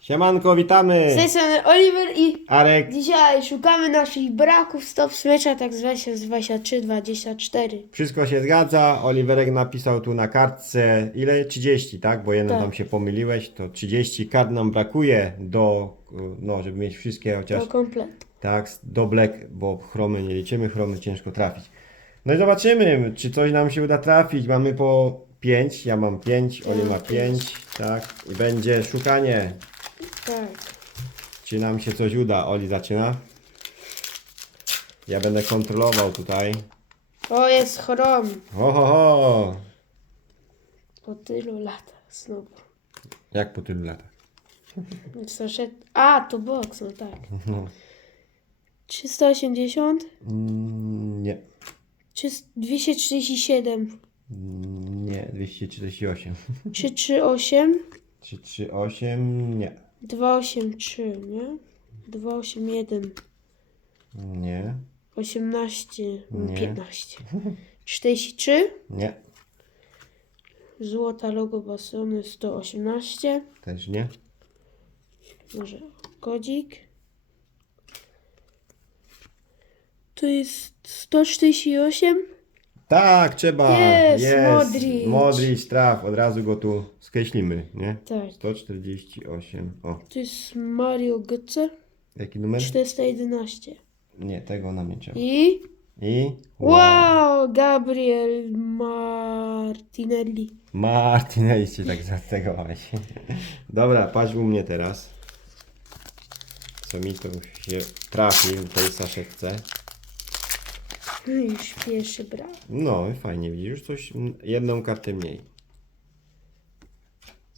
Siemanko, Z witamy! tej strony Oliver i Arek, dzisiaj szukamy naszych braków stop smycza, tak z 23, 24. wszystko się zgadza. Oliverek napisał tu na kartce ile? 30, tak? Bo jeden Tak. tam się pomyliłeś, to 30 kart nam brakuje do, no, żeby mieć wszystkie chociaż, To komplet. tak, do black, bo chromy nie liczymy, chromy ciężko trafić. No i zobaczymy, czy coś nam się uda trafić. Mamy po 5, ja mam 5, Oli ma mam 5, tak? I będzie szukanie, Tak. czy nam się coś uda. Oli zaczyna. Ja będę kontrolował tutaj. O, jest chrom. Ho, ho, ho! Po tylu latach znowu. Jak po tylu latach? Zaszedł... A, to box, no tak. No. 380? Mm, nie. Czy 247? Mm, Nie, 248. 338? 338, nie. 283, nie? 281. Nie, 18, Nie. 15. 43? nie, Złota logo basony 118. też nie. Może kodzik. Tu jest 148. Tak, trzeba. Jest, Jest. Modric. Modric, traf. Od razu go tu skreślimy, nie? Tak. 148. O, Tu jest Mario Götze. jaki numer? 411. Nie, tego nam nie trzeba. I. I. Wow! Gabriel Martinelli. Martinelli się tak zategowałeś. Dobra, patrz u mnie teraz. Co mi to się trafi w tej saszetce. Już pierwszy brak. No, fajnie, widzisz, już coś, jedną kartę mniej.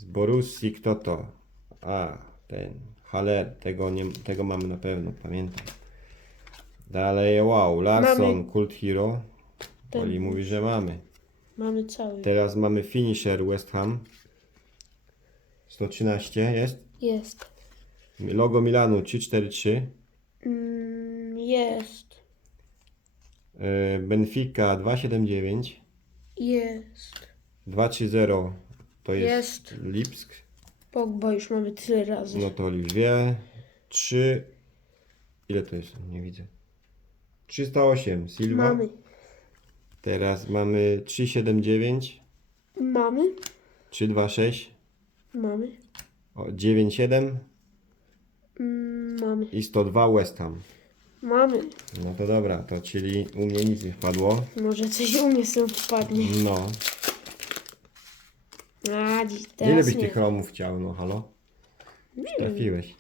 Z Borussii, kto to? A, ten, Haller, tego, nie, tego mamy na pewno, pamiętam. Dalej, wow, Larson, Mamy. Cult Hero. Ten. Oli mówi, że mamy. Mamy cały. Teraz mamy Finisher West Ham. 113 jest. Jest. Logo Milanu 343. Mm, jest. Yy, Benfica 279. Jest. 230 to jest, Jest. Lipsk. Pogba już mamy tyle razy. No to Oliwie. 3. Ile to jest? Nie widzę. 308 Silva. Mamy. Teraz mamy 379. Mamy. 326. Mamy. O, 97 Mm, mamy. i 102 West Ham. Mamy. No to dobra, to czyli u mnie nic nie wpadło. Może coś u mnie sobie wpadnie. No. A, dziś Ile teraz byś nie. tych chromów chciał, no halo? Trafiłeś.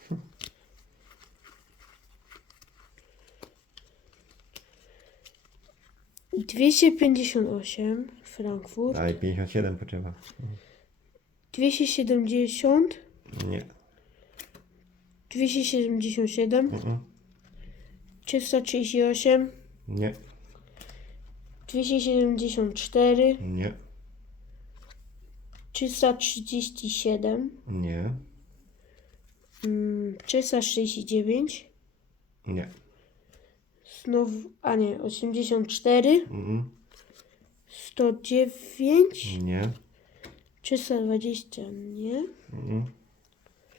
I 258 Frankfurt. Ale 57 potrzeba. 270. Nie. 277. Mhm. 338. Nie. 274. Nie. 337. Nie. Mm, 369. Nie. Znowu, a nie, 84. Mhm. 109. Nie. 320, nie. Mhm.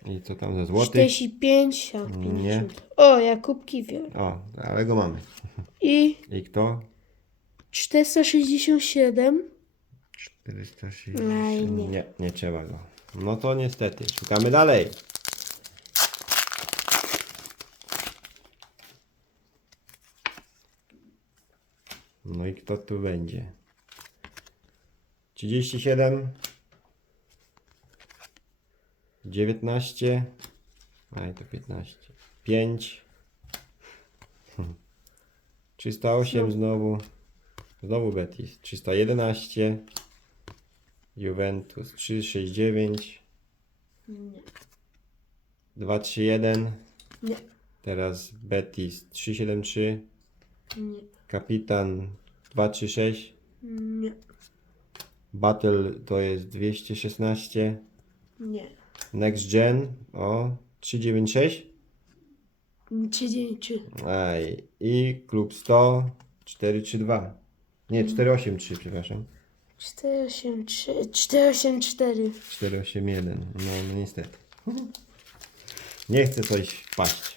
I co tam ze złotych? 45, a Nie. 50. O, Jakub Kiwior. O, ale go mamy. I I kto? 467. 460. Aj, nie. nie, nie trzeba go. No to niestety. Szukamy dalej. No i kto tu będzie? 37 19 Aj to 15 5 308 znowu Znowu Betis 311 Juventus 369 Nie. 231 Nie. Teraz Betis 373 Nie. Kapitan 236 Nie. Battle to jest 216 Nie. Next Gen o 396 39. Aj, i klub 100 432 Nie, 483 przepraszam 483. 484. 481 No, no niestety Nie chce coś paść.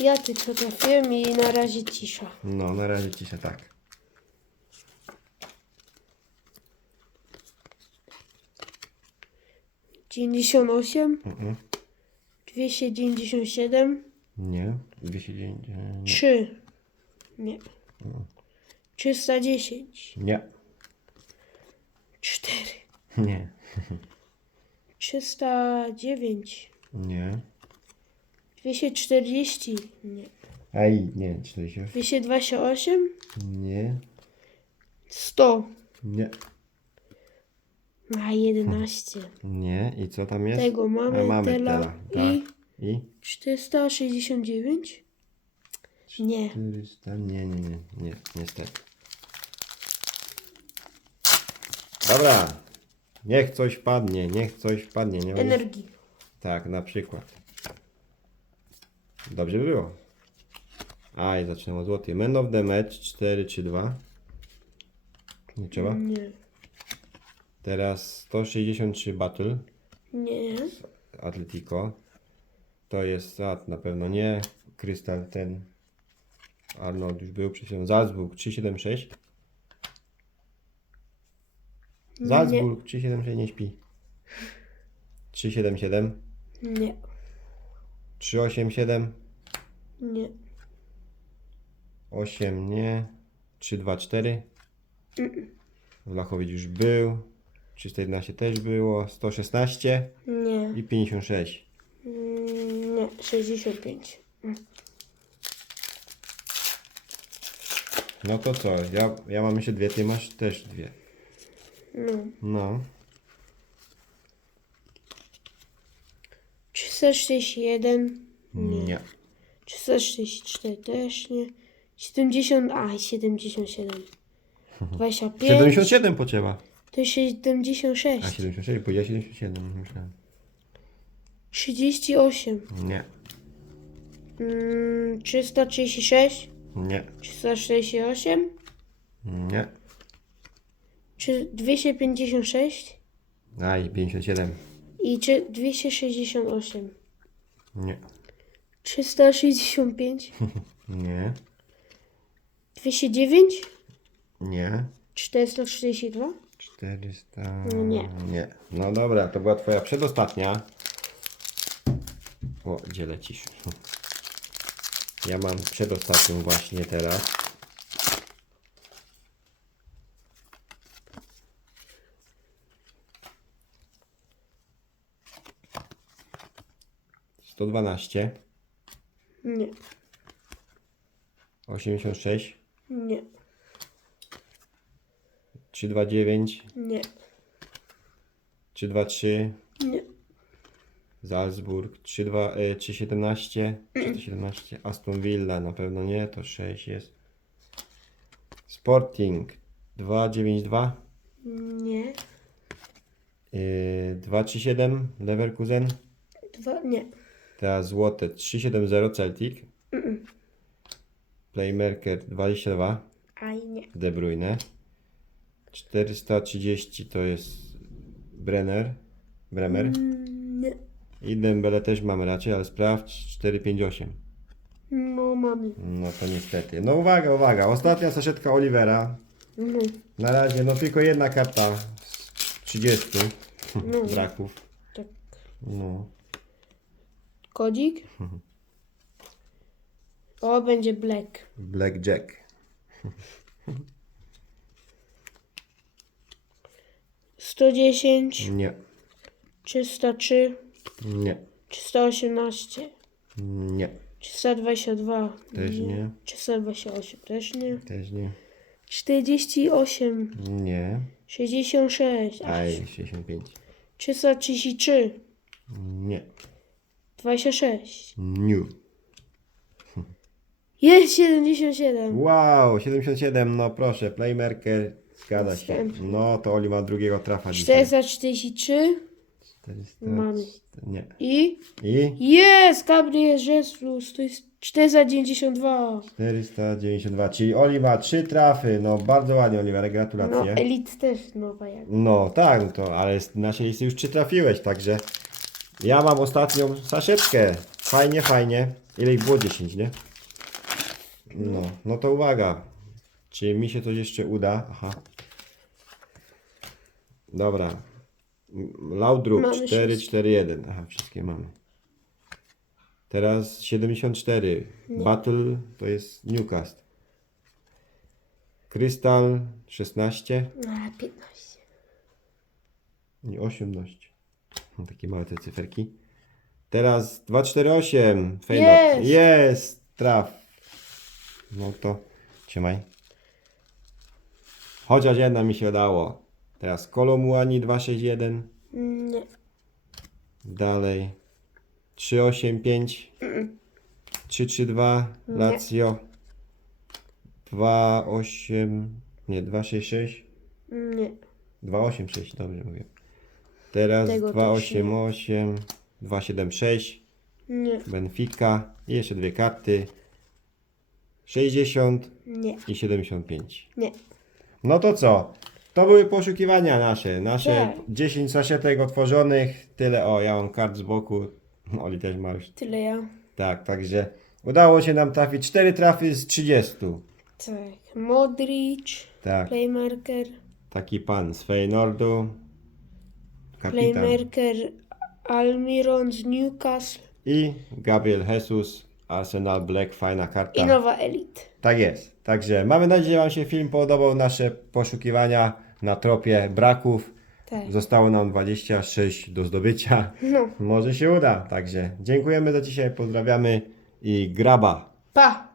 Ja tylko trafiłem i na razie cisza. No, na razie cisza tak. Dziewięćdziesiąt osiem, Mhm. dwieście dziewięćdziesiąt siedem, Nie. 209. Nie. trzy. Nie. Trzysta dziesięć, Nie. Nie. Trzysta dziewięć, Nie. dwieście czterdzieści. Nie. Ej, nie. 48. Dwieście dwadzieścia osiem, Nie. sto. Nie. A jedenaście. Nie. I co tam jest? Tego mamy, A, mamy tela. tela, I tak. I? 469? Nie. 400. Nie, nie, nie. Nie, niestety. Dobra. Niech coś padnie, niech coś padnie. Nie nic- Energii. Tak, na przykład. Dobrze by było. A, i zaczynamy od złoty. Man of the match 4 czy 2. Nie trzeba. Nie. Teraz 163 battle. Nie. Atletico. To jest Sad, na pewno nie. Krystal ten. Arnold już był przed chwilą. Salzburg 376. Salzburg 376 nie śpi. 377. Nie. 387. Nie. 8 nie. 324. Wlachowicz już był. 311 też było. 116 Nie. i 56. Mm, Nie. 65. No to co? Ja, ja mam jeszcze dwie, ty masz też dwie. No. No. 361. Nie. 364 też nie. 70. A, 77. 25. 77 potrzeba. To jest 76. A 76, powiedziała 77, myślałem. 38. Nie. Mm, 336. Nie. 348. Nie. Czy 256 Aj, 57. i czy 268, Nie. 365, Nie. 209, Nie. 442, 400. No nie. Nie. No dobra, to była twoja przedostatnia. O, gdzie lecisz? Ja mam przedostatnią właśnie teraz. Sto dwanaście, nie, osiemdziesiąt sześć, nie, trzy dwa dziewięć, nie, trzy dwa trzy, nie, Salzburg. 3-2, e, 3-17, 317, Aston Villa. Na pewno nie, to 6 jest. Sporting. 2-9-2, nie, e, 2-3-7 Leverkusen, dwa, nie, teraz złote 3-7-0 Celtic, Playmaker 22, aj nie, De Bruyne, 430 to jest Brenner, Bremer Mm, nie, i Dembele też mamy raczej, ale sprawdź 458. no mamy, No to niestety. No uwaga, uwaga. Ostatnia saszetka Olivera. no, Na razie no tylko jedna karta z 30 No. braków. tak, No. Kodzik, o będzie black, Blackjack. 110, Nie. 303, Nie. 318, Nie. 322, Też nie. 328 też nie. Też nie. 48, Nie. 66, a Aj, 65. 333, Nie. 26. New. Jest 77. Wow, 77, no proszę, Playmaker. Zgadza się. Następny. No to Oli ma drugiego trafa dzisiaj. 443 400. Mamy. Nie. i I? jest Gabriel Jesus, to jest 492. 492, czyli Oli ma 3 trafy. No bardzo ładnie, Oliver, No, gratulacje. Elite też nowa jak. No tak, no to, ale z naszej listy już trzy trafiłeś, także ja mam ostatnią saszetkę. Fajnie, fajnie. Ile ich było? 10, nie? No, no to uwaga. Czy mi się coś jeszcze uda? Aha. Dobra. Laudrup Mamy 4, szóstkę. 4, 1. Aha, wszystkie mamy. Teraz 74. Battle to jest Newcast. Krystal 16. A, 15. Nie 18. Takie małe te cyferki. Teraz 248. Feynord. Jest! Jest! Traf. No to trzymaj. Chociaż jedna mi się udało. Teraz Kolomuani 261. Nie. Dalej 385. 332. Nie. Lazio. 28. Nie, 266. Nie. 286, dobrze mówię. Teraz Tego też 288, 276, Nie. Benfica i jeszcze dwie karty. 60 Nie. i 75. Nie. No to co? To były poszukiwania nasze. Nasze Tak. 10 saszetek otworzonych. Tyle, o, ja mam kart z boku. Oli też ma już. Tyle ja. Tak, także udało się nam trafić 4 trafy z 30. Tak. Modric. Tak, Playmaker. taki pan z Feynordu. Kapitan. Playmaker Almiron z Newcastle. I Gabriel Jesus, Arsenal Black, fajna karta. I nowa Elite. Tak jest. Także mamy nadzieję, że Wam się film podobał. Nasze poszukiwania na tropie braków. Tak. Zostało nam 26 do zdobycia. No. Może się uda. Także dziękujemy za dzisiaj, pozdrawiamy i graba. Pa!